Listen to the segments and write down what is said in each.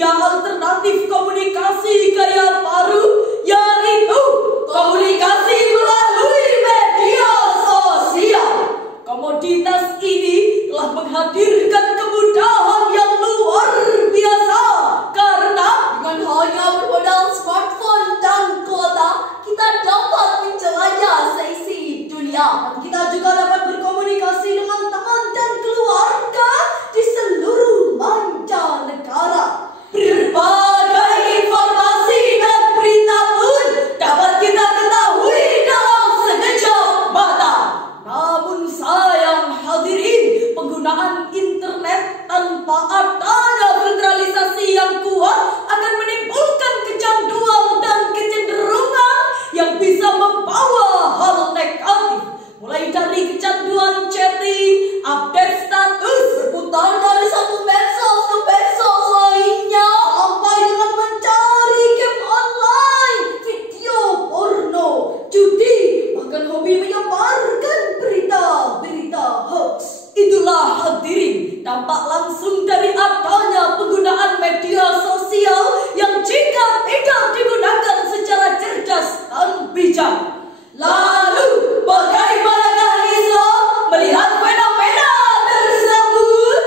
media alternatif komunikasi gaya baru, yaitu komunikasi melalui media sosial. Komoditas ini telah menghadirkan kemudahan yang luar biasa karena dengan hanya bermodal smartphone dan kuota, kita dapat menjelajah seisi dunia. Dan kita juga dapat berkomunikasi dengan teman dan keluarga di seluruh mancanegara. Berbagai informasi dan berita pun dapat kita ketahui dalam sekejap mata. Namun sayang hadirin, penggunaan internet tanpa adanya filterisasi yang kuat akan menimbulkan kecanduan dan kecenderungan yang bisa membawa hal negatif. Mulai dari kecanduan chatting, update status, berputar dari satu medsos ke medsos lainnya, sampai dengan mencari game online, video porno, judi, bahkan hobi menyebarkan berita-berita hoax. Itulah hadirin dampak langsung dari adanya penggunaan media sosial yang jika tidak digunakan secara cerdas dan bijak. Lalu, bagaimanakah Islam melihat fenomena tersebut?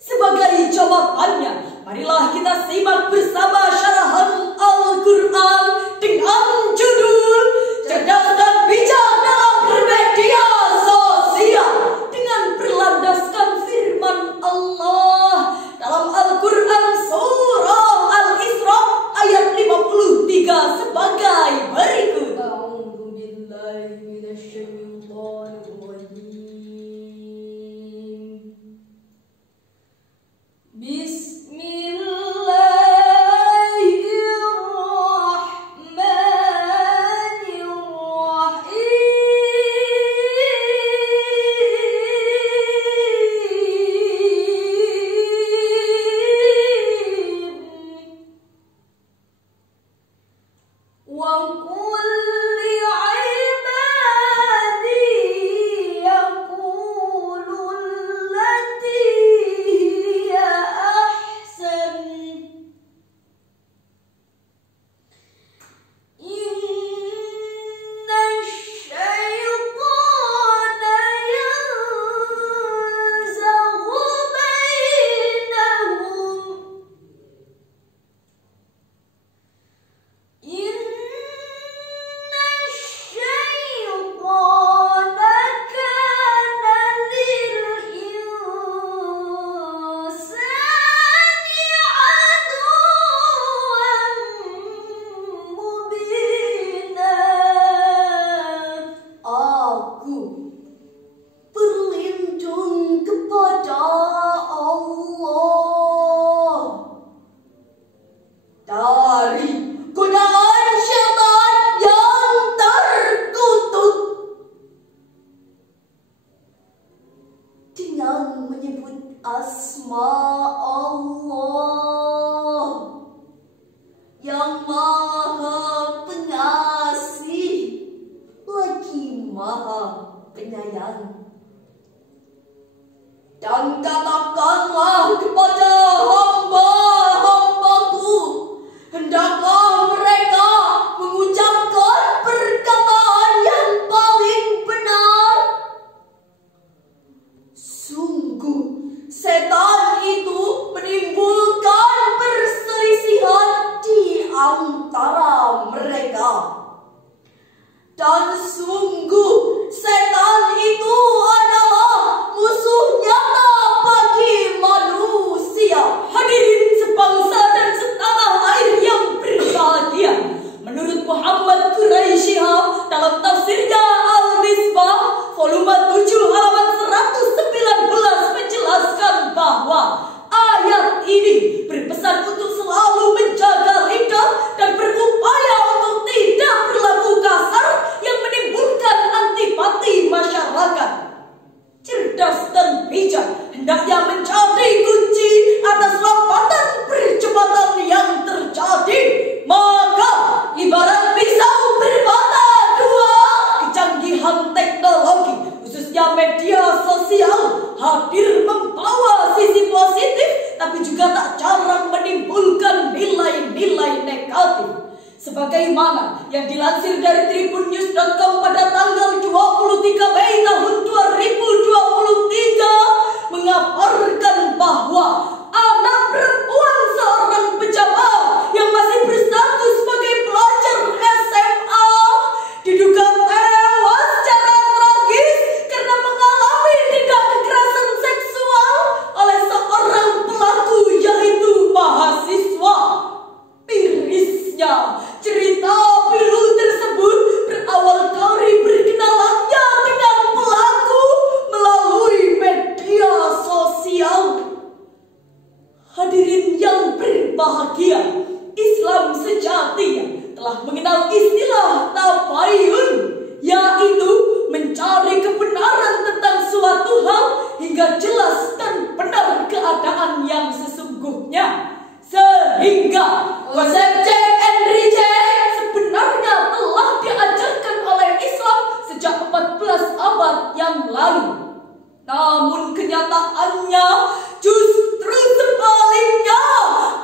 Sebagai jawabannya, marilah kita simak bersama syarahan Al-Quran dengan judul Cerdas dan Bijak dalam Bermedia Sosial, dengan berlandaskan firman Allah dalam Al-Quran surah Al-Isra ayat 53 sebagai berikut. Bismillah. Sebagaimana yang dilansir dari tribunnews.com pada tanggal 23 Mei tahun 2023 mengabarkan bahwa anak perempuan seorang pejabat yang masih berstatus sebagai pelajar SMA diduga tewas secara tragis karena mengalami tindak kekerasan seksual oleh seorang pelaku, yaitu mahasiswa. Mirisnya, cerita pilu tersebut berawal dari berkenalannya dengan pelaku melalui media sosial. Hadirin yang berbahagia, Islam sejatinya telah mengenal istilah tabayun, yaitu mencari kebenaran tentang suatu hal hingga jelas dan benar keadaan yang sesungguhnya. Sehingga konsep check and recheck sebenarnya telah diajarkan oleh Islam sejak 14 abad yang lalu. Namun kenyataannya justru sebaliknya,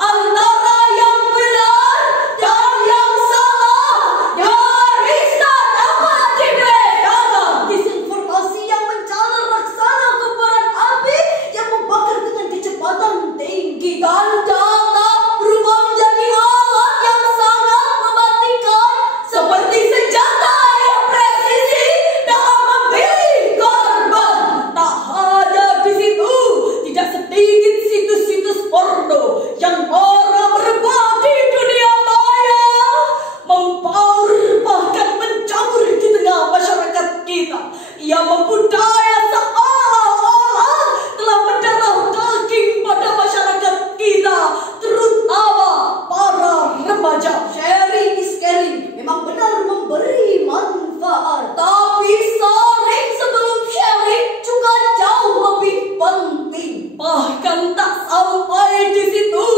antara yang benar dan yang salah nyaris tak dapat dibedakan. Disinformasi yang menjalar laksana kobaran api yang membakar dengan kecepatan tinggi dan dalam berubah menjadi alat yang sangat mematikan, seperti senjata yang presisi dalam memilih korban. Tak hanya di situ, tidak sedikit situs-situs porno yang orang merebak di dunia maya, membaur bahkan mencampur di tengah masyarakat kita. Ia membudaya seolah-olah telah mendarah daging pada masyarakat kita, terutama para remaja. Sharing is caring, memang benar memberi manfaat, tapi sering sebelum sharing juga jauh lebih penting. Bahkan tak sampai di situ,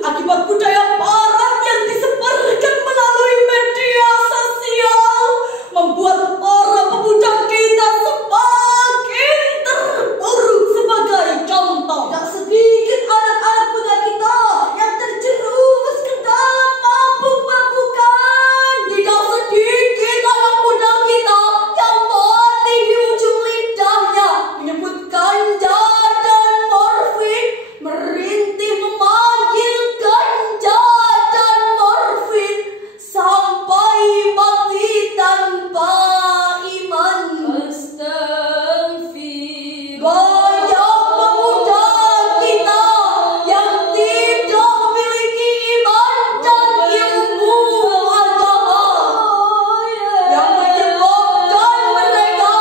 akibat budaya barat yang disebarkan melalui media sosial membuat para pemuda kita semakin terpuruk. Sebagai contoh, tak sedikit anak-anak muda kita yang terjerumus ke dalam mabuk-mabukan. Tidak sedikit anak muda kita yang mati di ujung lidahnya menyebut ganja dan morfin, merintih memanggil ganja dan morfin sampai mati tanpa iman. Banyak pemuda kita yang tidak memiliki iman dan ilmu agama yang menyebabkan mereka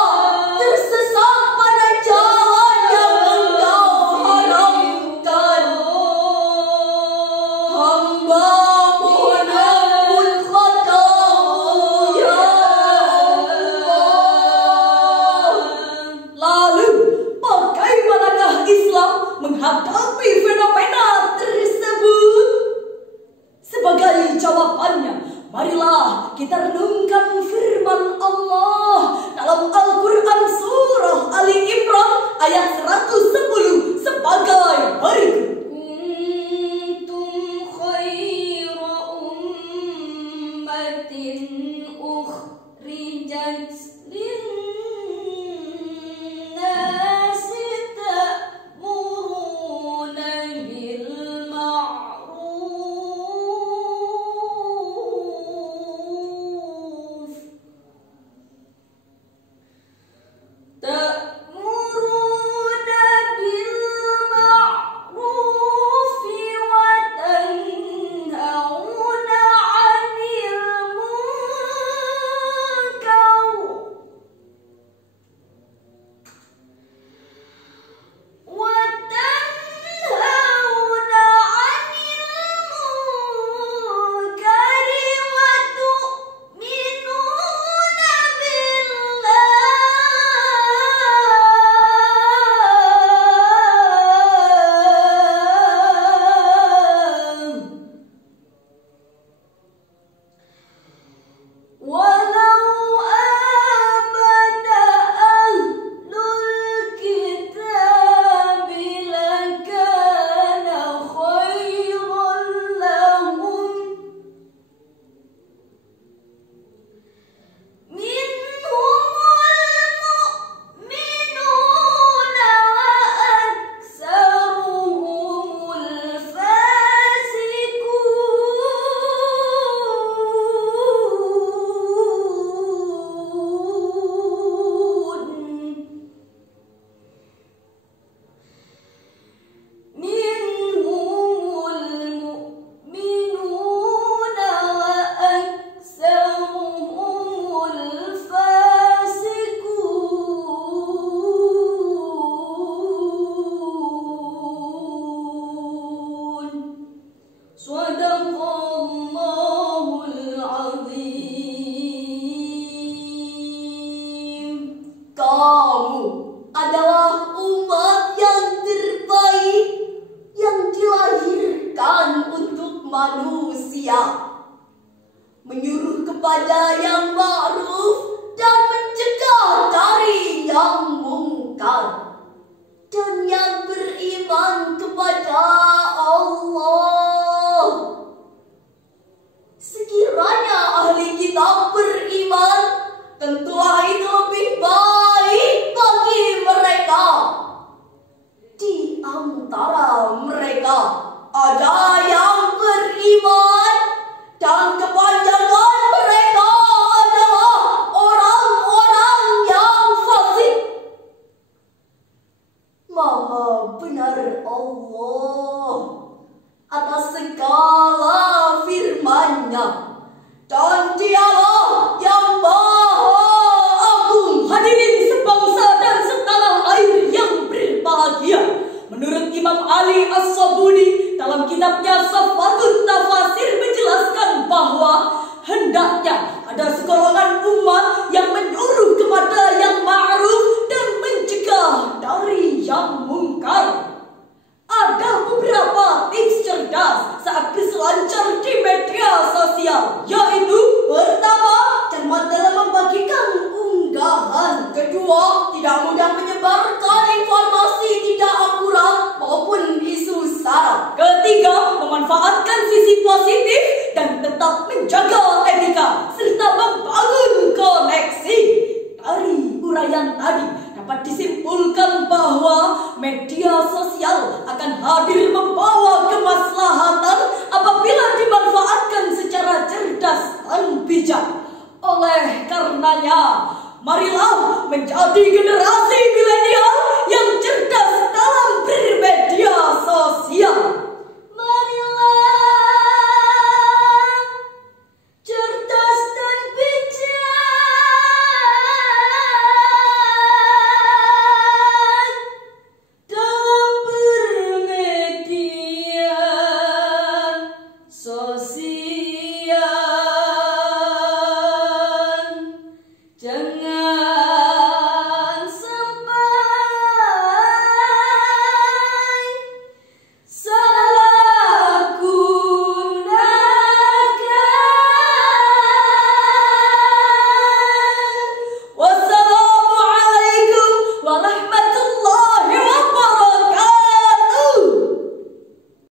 tersesat pada jalan yang Engkau haramkan. Hamba mohon ampun khatamu ya Allah. Lalu, bagaimanakah Islam menghadapi fenomena tersebut? Sebagai jawabannya, marilah kita renungkan firman Allah dalam Al-Quran surah Ali Imran ayat 110 sebagai berikut. Kuntum khaira ummatin ukhrijat linnasi ta'muruna bil ma'ruf manusia, menyuruh kepada yang ma'ruf dan mencegah dari yang mungkar, dan yang beriman kepada Allah. Sekiranya ahli kitab beriman, tentulah itu lebih baik bagi mereka. Di antara mereka ada yang beriman, dan kebanyakan mereka adalah orang-orang yang fasik. Maha benar Allah atas segala firman-Nya, dan Dialah yang Maha Agung. Hadirin sebangsa dan setanah air yang berbahagia, menurut Imam Ali As-Sabuni dalam kitabnya Safatut Tafasir menjelaskan bahwa hendaknya ada segolongan umat yang menyuruh kepada yang ma'ruf dan mencegah dari yang mungkar. Ada beberapa tips cerdas saat berselancar di media sosial, yaitu pertama, cermat dalam membagikan unggahan. Kedua, tidak mudah menyebarkan informasi tidak akurat maupun isu sara. Ketiga, memanfaatkan sisi positif dan tetap menjaga etika serta membangun koneksi. Dari uraian tadi dapat disimpulkan bahwa media sosial akan hadir membawa kemaslahatan apabila dimanfaatkan secara cerdas dan bijak. Oleh karenanya, marilah menjadi generasi